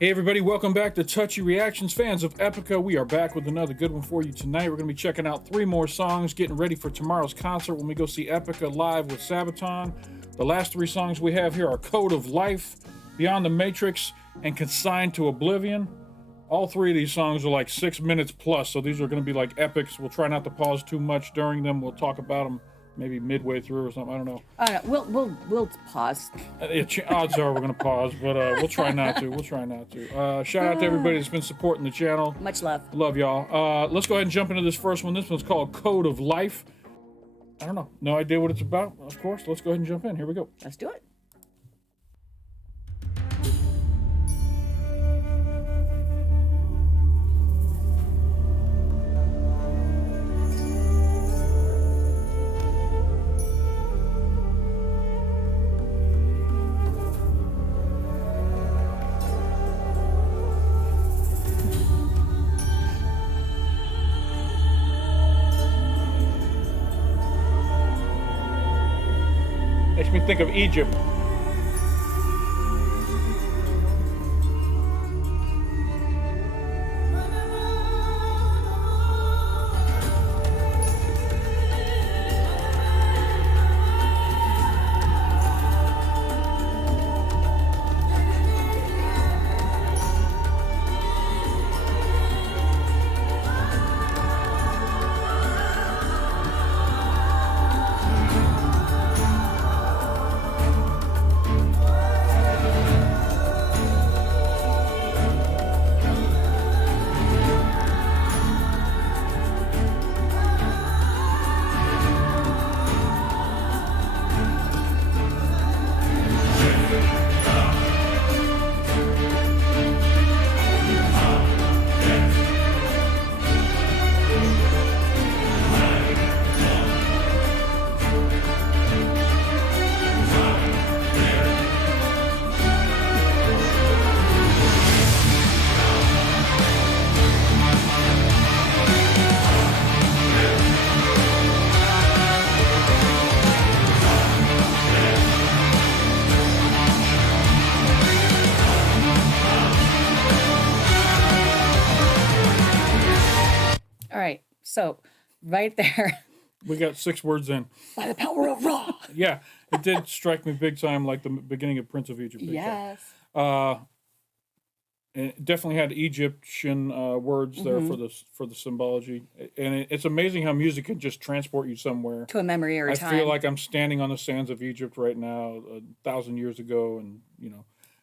Hey everybody, welcome back to Touchy Reactions. Fans of Epica, we are back with another good one for you tonight. We're going to be checking out 3 more songs, getting ready for tomorrow's concert when we go see Epica live with Sabaton. The last 3 songs we have here are Code of Life, Beyond the Matrix, and Consigned to Oblivion. All 3 of these songs are like 6 minutes plus, so these are going to be like epics. We'll try not to pause too much during them. We'll talk about them maybe midway through or something. I don't know. We'll pause. Odds are we're gonna pause, but we'll try not to. Shout out to everybody that's been supporting the channel. Much love. Love y'all. Let's go ahead and jump into this first one. This one's called Code of Life. I don't know. No idea what it's about, of course. Let's go ahead and jump in. Here we go. Let's do it. Makes me think of Egypt. All right, so right there. We got 6 words in. By the power of Ra. Yeah, it did strike me big time, like the beginning of Prince of Egypt. Yes. And it definitely had Egyptian words there for the symbology, and it's amazing how music can just transport you somewhere To a memory or a time. I feel like I'm standing on the sands of Egypt right now, 1,000 years ago, and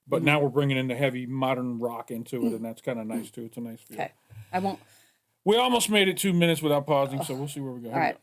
But now we're bringing in the heavy modern rock into it, and that's kind of nice too. It's a nice feel. Okay, I won't. We almost made it 2 minutes without pausing, so we'll see where we go. All right.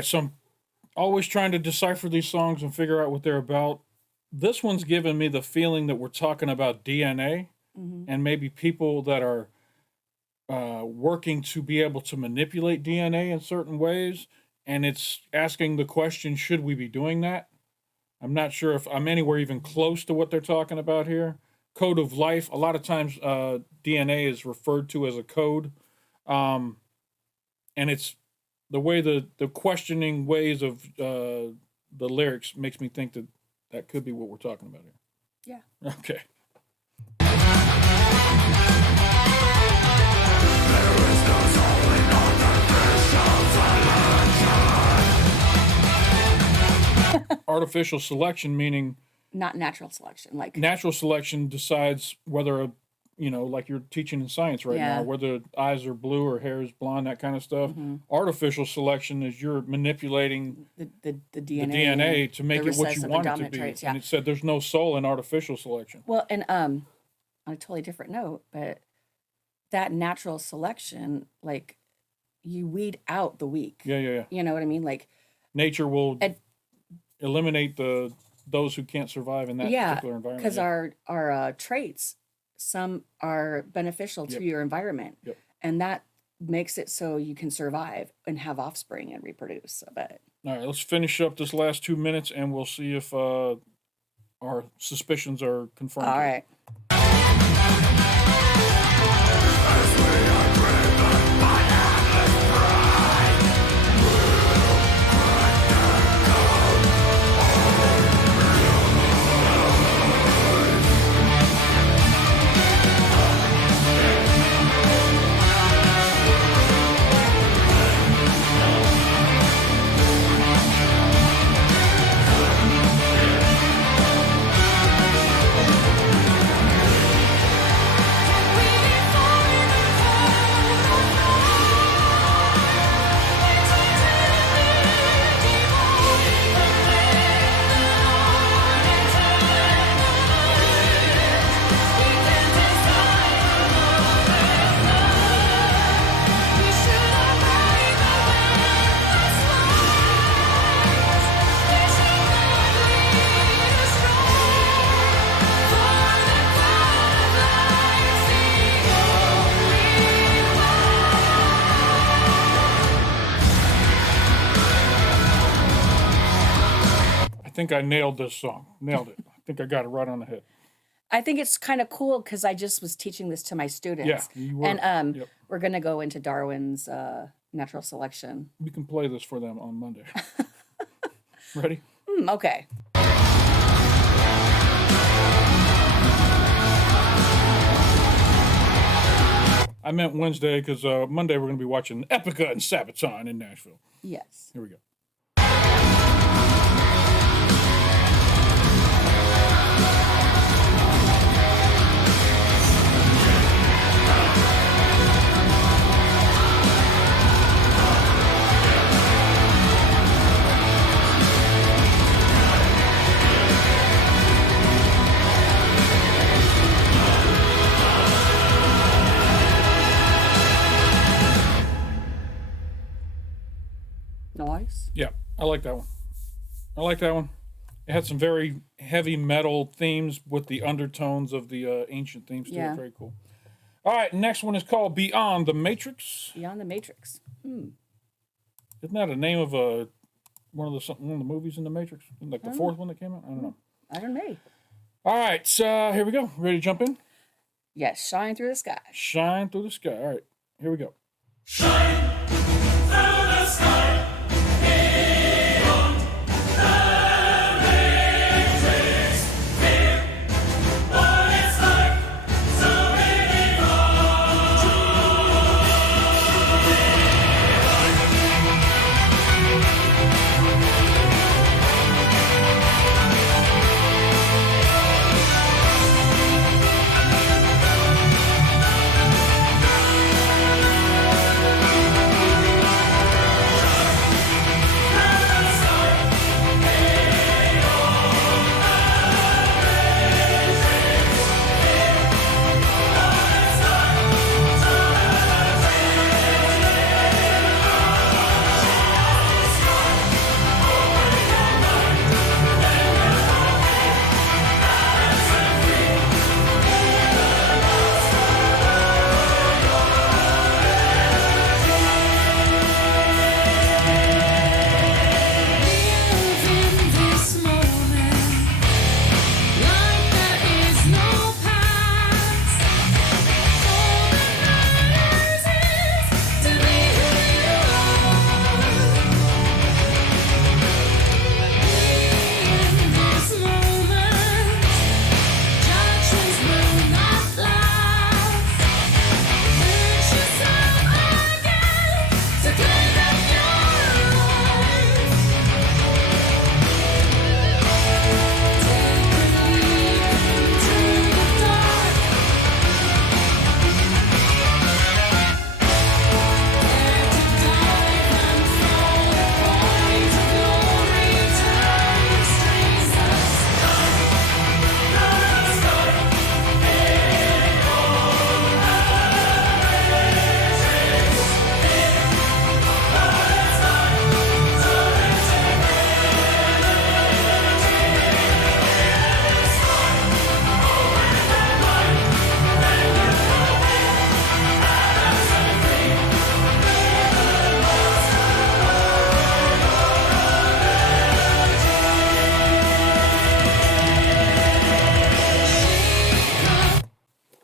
right, so I'm always trying to decipher these songs and figure out what they're about. This one's giving me the feeling that we're talking about DNA and maybe people that are working to be able to manipulate DNA in certain ways. And it's asking the question, should we be doing that? I'm not sure if I'm anywhere even close to what they're talking about here. Code of life. A lot of times DNA is referred to as a code. And it's the way the questioning ways of the lyrics makes me think that that could be what we're talking about here. Yeah. Okay. Artificial selection, meaning not natural selection. Like natural selection decides whether like you're teaching in science right now, whether eyes are blue or hair is blonde, that kind of stuff. Artificial selection is you're manipulating the DNA, to make it what you want it to be. Traits, And it said there's no soul in artificial selection. Well, and on a totally different note, but that natural selection, like you weed out the weak. Yeah. You know what I mean? Like nature will eliminate those who can't survive in that particular environment. Because our traits, some are beneficial to your environment, and that makes it so you can survive and have offspring and reproduce. But all right, let's finish up this last 2 minutes, and we'll see if our suspicions are confirmed. All right. I think I nailed this song. Nailed it. I think I got it right on the head. I think it's kind of cool because I just was teaching this to my students. Yeah, you were. And we're going to go into Darwin's natural selection. We can play this for them on Monday. Ready? Okay. I meant Wednesday because Monday we're going to be watching Epica and Sabaton in Nashville. Yes. Here we go. Nice. Yeah, I like that one. It had some very heavy metal themes with the undertones of the ancient themes to it. Very cool. All right, next one is called Beyond the Matrix. Beyond the Matrix. Isn't that a name of one of the movies in the Matrix? Like the fourth one that came out? I don't know. I don't know. All right, so here we go. Ready to jump in? Yes, Shine Through the Sky. Shine Through the Sky. All right, here we go. Shine through the sky.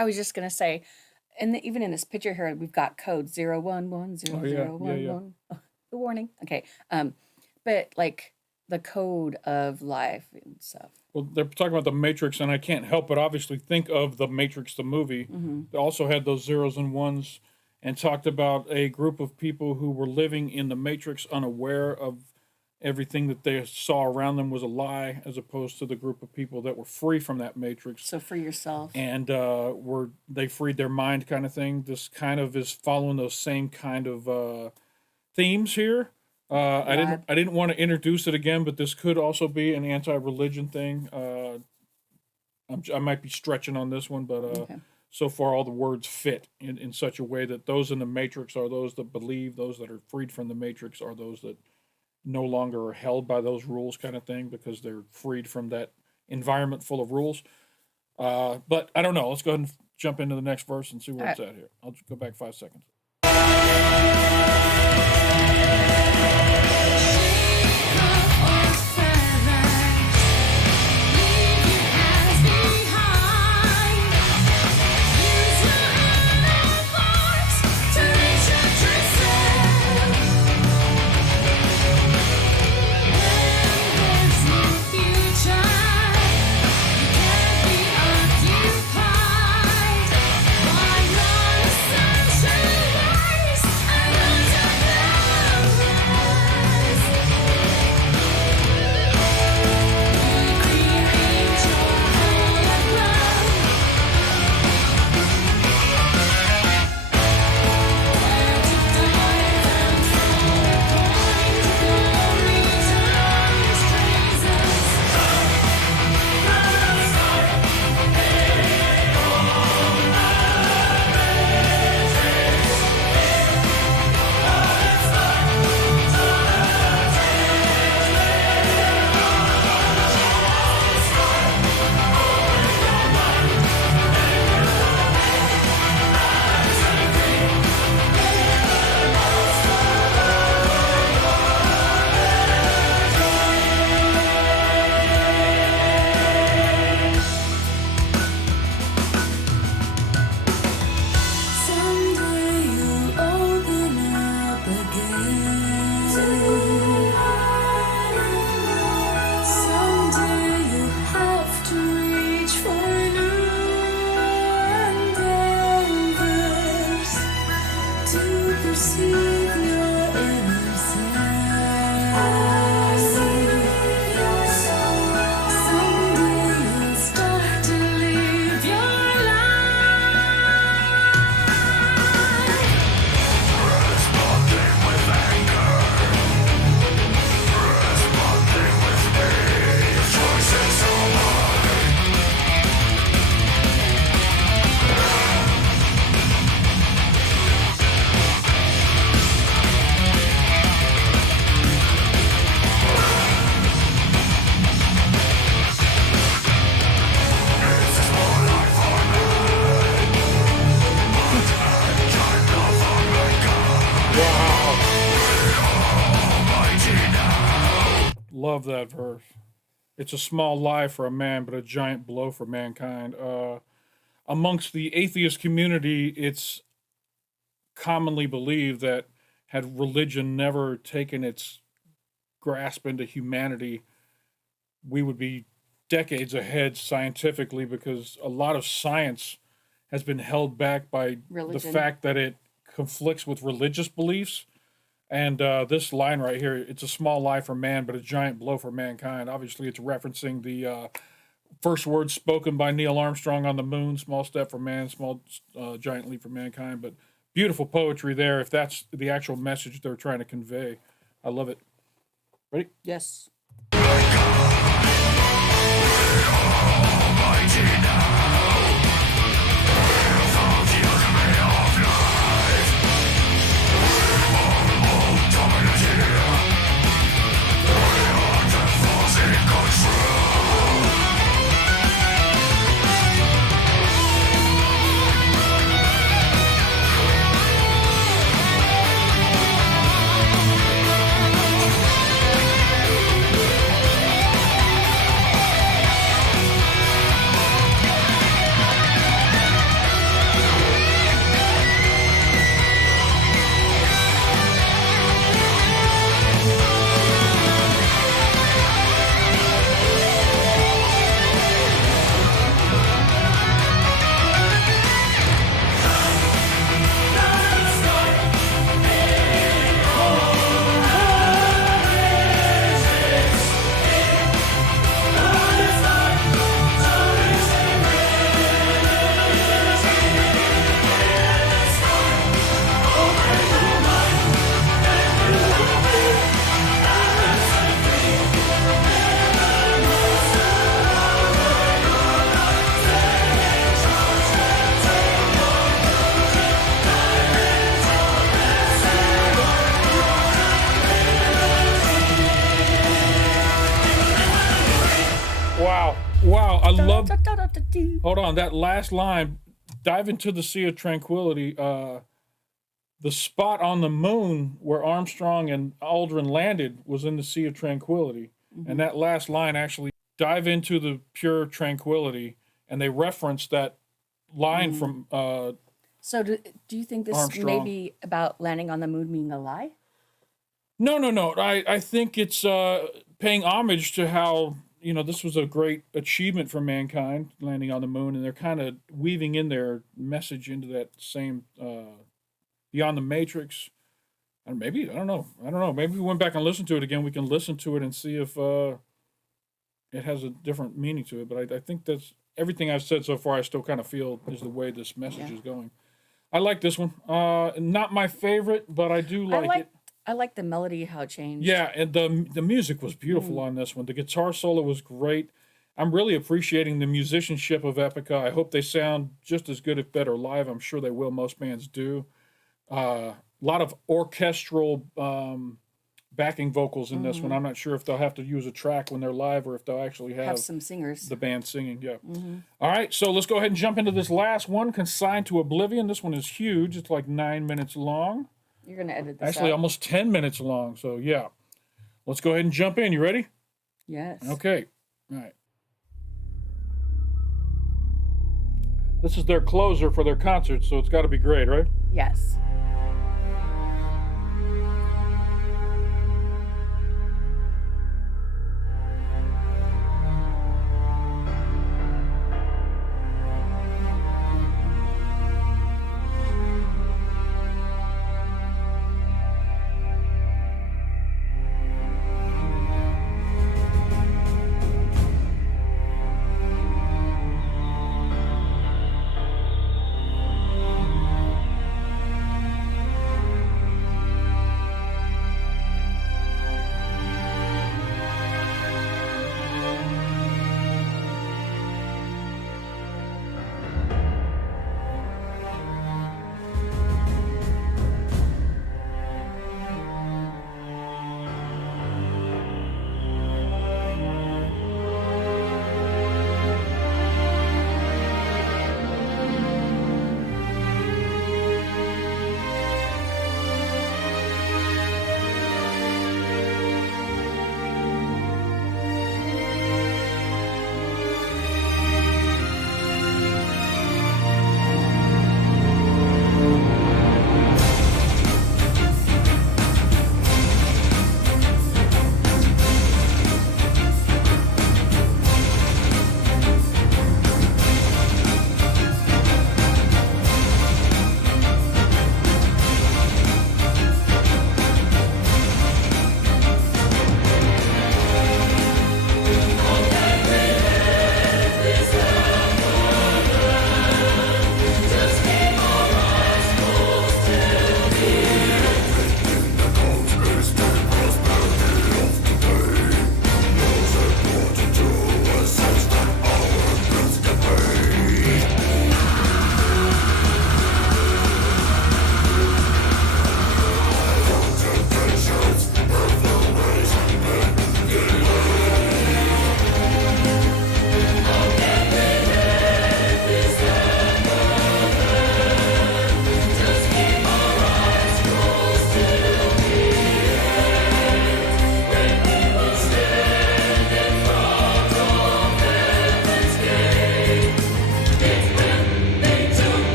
I was just gonna say, and even in this picture here, we've got code 0110011. The warning. Okay. But like the code of life and stuff. Well, they're talking about the Matrix, and I can't help but obviously think of the Matrix, the movie. They also had those zeros and ones, and talked about a group of people who were living in the Matrix, unaware of everything that they saw around them was a lie, as opposed to the group of people that were free from that Matrix. So free yourself. And they freed their mind, kind of thing. This kind of is following those same kind of themes here. I didn't want to introduce it again, but this could also be an anti-religion thing. I might be stretching on this one, but Okay. so far all the words fit in such a way that those in the Matrix are those that believe, those that are freed from the Matrix are those that no longer are held by those rules, kind of thing, because they're freed from that environment full of rules. But I don't know. Let's go ahead and jump into the next verse and see where it's at here. I'll just go back 5 seconds. Love that verse. It's a small lie for a man, but a giant blow for mankind. Amongst the atheist community, it's commonly believed that had religion never taken its grasp into humanity, we would be decades ahead scientifically, because a lot of science has been held back by Religion. the fact that it conflicts with religious beliefs. And this line right here, it's a small lie for man, but a giant blow for mankind. Obviously, it's referencing the first words spoken by Neil Armstrong on the moon, small step for man, small giant leap for mankind. But beautiful poetry there, if that's the actual message they're trying to convey. I love it. Ready? Yes. love. Hold on, that last line, dive into the sea of tranquility. The spot on the moon where Armstrong and Aldrin landed was in the Sea of Tranquility. And that last line actually, dive into the pure tranquility, and they reference that line from So do you think this Armstrong. may be about landing on the moon being a lie? No. I think it's paying homage to how, this was a great achievement for mankind, landing on the moon, and they're kind of weaving in their message into that same Beyond the Matrix. And maybe, I don't know. Maybe we went back and listened to it again. We can listen to it and see if it has a different meaning to it. But I think that's everything I've said so far. I still kind of feel is the way this message is going. I like this one. Not my favorite, but I do like it. I like the melody, how it changed. Yeah, and the music was beautiful on this one. The guitar solo was great. I'm really appreciating the musicianship of Epica. I hope they sound just as good, if better, live. I'm sure they will. Most bands do. A lot of orchestral backing vocals in this one. I'm not sure if they'll have to use a track when they're live or if they'll actually have some singers. The band singing. Yeah. All right, so let's go ahead and jump into this last one, Consigned to Oblivion. This one is huge. It's like 9 minutes long. You're going to edit this Actually, out. almost 10 minutes long. So, yeah. Let's go ahead and jump in. You ready? Yes. Okay. All right. This is their closer for their concert, so it's got to be great, right? Yes.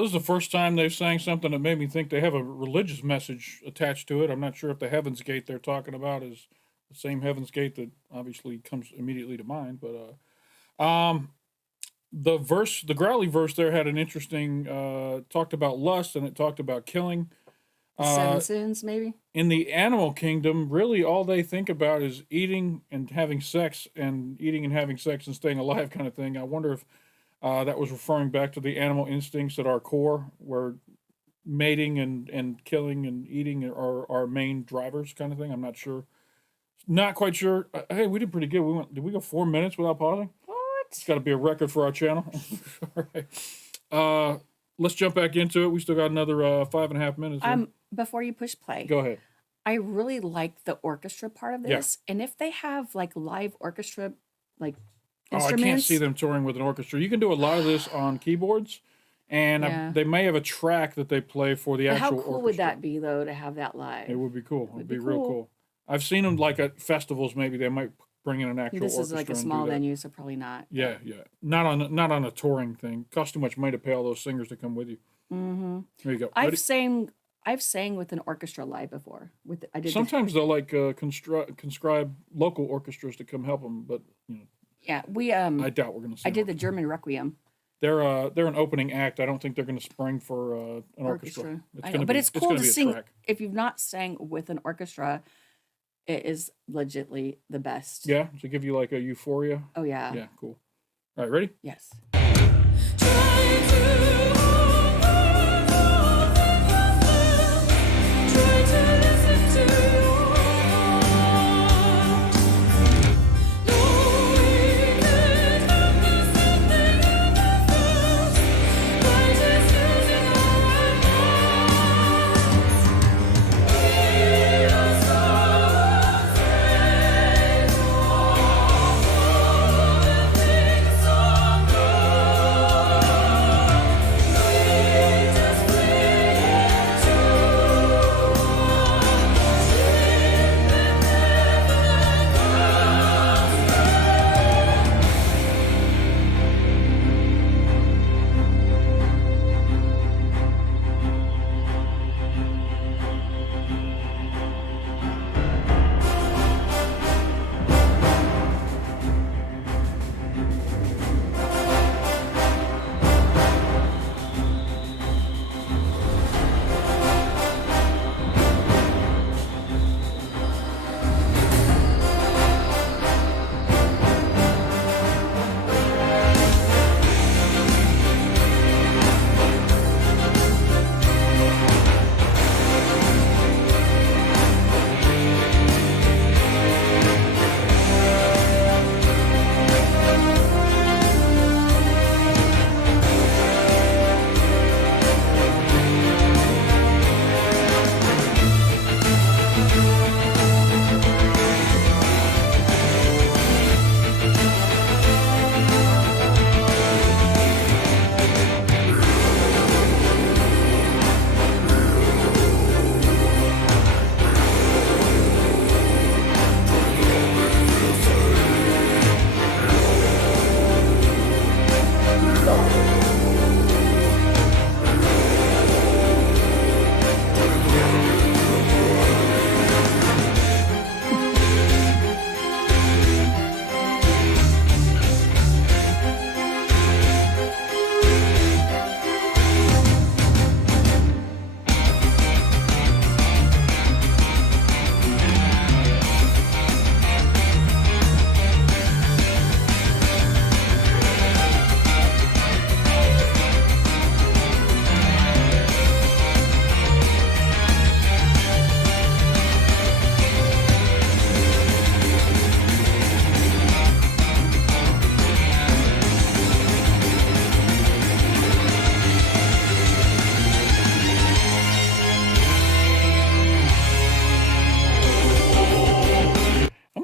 Well, this is the first time they've sang something that made me think they have a religious message attached to it. I'm not sure if the Heaven's Gate they're talking about is the same Heaven's Gate that obviously comes immediately to mind. But the growly verse there had an interesting talked about lust and it talked about killing. Seven sins, maybe. In the animal kingdom, really all they think about is eating and having sex and staying alive kind of thing. I wonder if that was referring back to the animal instincts at our core, where mating and killing and eating are our main drivers kind of thing. I'm not sure. Not quite sure. Hey, we did pretty good. Did we go 4 minutes without pausing? What? It's got to be a record for our channel. All right. Let's jump back into it. We still got another 5.5 minutes. Before you push play. Go ahead. I really like the orchestra part of this. Yeah. And if they have like live orchestra, like instruments. I can't see them touring with an orchestra. You can do a lot of this on keyboards, and they may have a track that they play for the actual orchestra. How cool would that be, though, to have that live? It would be cool. It would be real cool. I've seen them like at festivals. Maybe they might bring in an actual orchestra. This is like a small venue, so probably not. Yeah. Not on a touring thing. Costs too much money to pay all those singers to come with you. Mm-hmm. There you go. I've sang with an orchestra live before. Sometimes they'll like conscribe local orchestras to come help them, but you know. Yeah, I doubt we're going to see. I did the German Requiem. They're an opening act. I don't think they're going to spring for an orchestra. It's cool to sing. If you've not sang with an orchestra, it is legitly the best. Yeah, to give you like a euphoria. Oh yeah. Yeah, cool. All right, ready? Yes.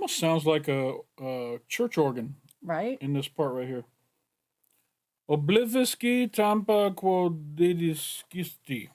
Sounds like a church organ, right? In this part right here. Obliviski tampa quodidiskisti.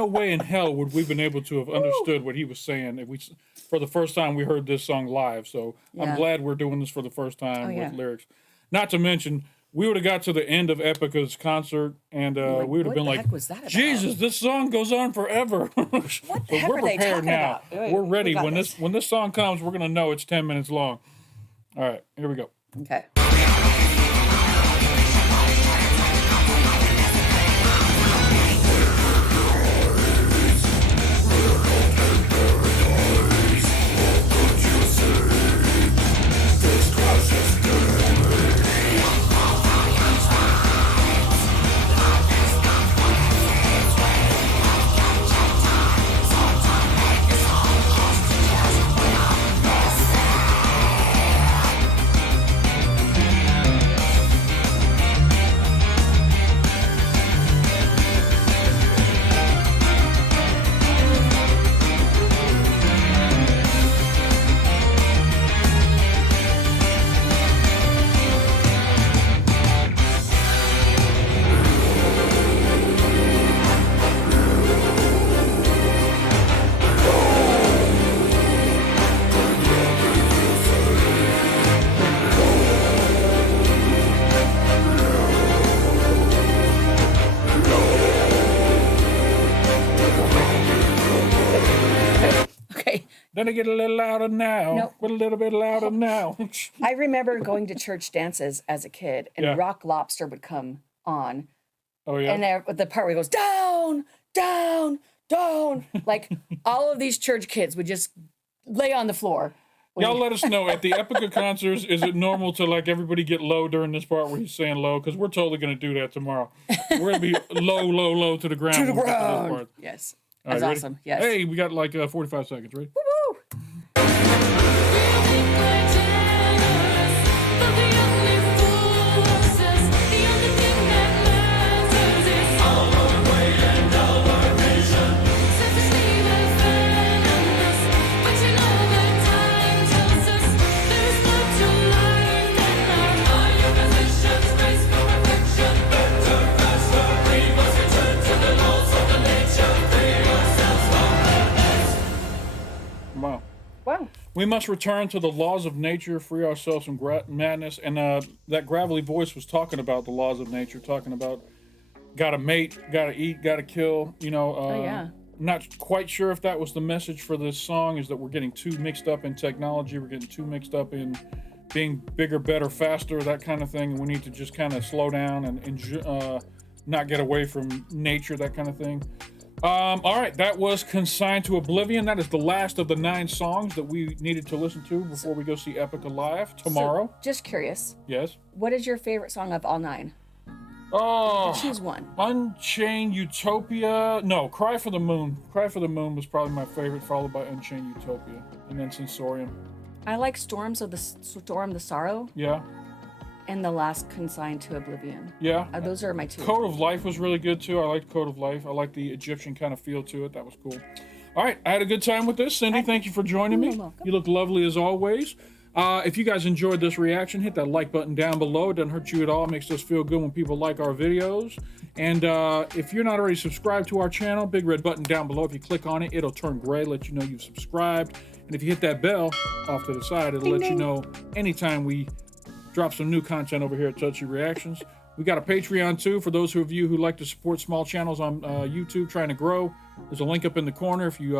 no way in hell would we been able to have understood what he was saying if we, for the first time we heard this song live. So I'm glad we're doing this for the first time with lyrics. Not to mention, we would have got to the end of Epica's concert, and we would have been like, Jesus, this song goes on forever. What the heck we're are they prepared talking now. about? We're ready. We got When this song comes, we're going to know it's 10 minutes long. All right, here we go. Okay. Then I get a little louder now. Nope. Get a little bit louder now. I remember going to church dances as a kid, and Rock Lobster would come on. Oh, yeah? And there, the part where he goes, down, down, down. Like, all of these church kids would just lay on the floor. Y'all let us know, at the Epica concerts, is it normal to, like, everybody get low during this part where he's saying low? Because we're totally going to do that tomorrow. We're going to be low, low, low to the ground. To the when we get to this ground. part. Yes. All right, That's ready? awesome. Yes. Hey, we got like 45 seconds, ready? Woo! Wow. Wow. We must return to the laws of nature, free ourselves from madness. And that gravelly voice was talking about the laws of nature, talking about gotta mate, gotta eat, gotta kill. You know, not quite sure if that was the message for this song, is that we're getting too mixed up in technology. We're getting too mixed up in being bigger, better, faster, that kind of thing. And we need to just kind of slow down and not get away from nature, that kind of thing. All right, that was Consigned to Oblivion. That is the last of the 9 songs that we needed to listen to before we go see Epica live tomorrow. So, just curious. Yes. What is your favorite song of all 9? Oh, choose one. Unchained Utopia. No, Cry for the Moon. Cry for the Moon was probably my favorite, followed by Unchained Utopia, and then Sensorium. I like Storm the Sorrow. Yeah. And the last Consigned to Oblivion. Yeah. Those are my 2. Code of Life was really good too. I liked Code of Life. I liked the Egyptian kind of feel to it. That was cool. All right, I had a good time with this. Cindy, thank you for joining me. Welcome. You look lovely as always. If you guys enjoyed this reaction, hit that like button down below. It doesn't hurt you at all. It makes us feel good when people like our videos. And if you're not already subscribed to our channel, big red button down below. If you click on it, it'll turn gray, let you know you've subscribed. And if you hit that bell off to the side, it'll let you know anytime we drop some new content over here at Touchy Reactions. We got a Patreon too for those of you who like to support small channels on YouTube trying to grow. There's a link up in the corner. If you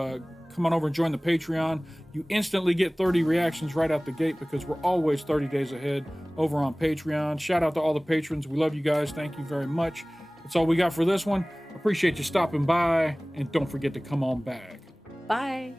come on over and join the Patreon, you instantly get 30 reactions right out the gate because we're always 30 days ahead over on Patreon. Shout out to all the patrons. We love you guys. Thank you very much. That's all we got for this one. Appreciate you stopping by, and don't forget to come on back. Bye.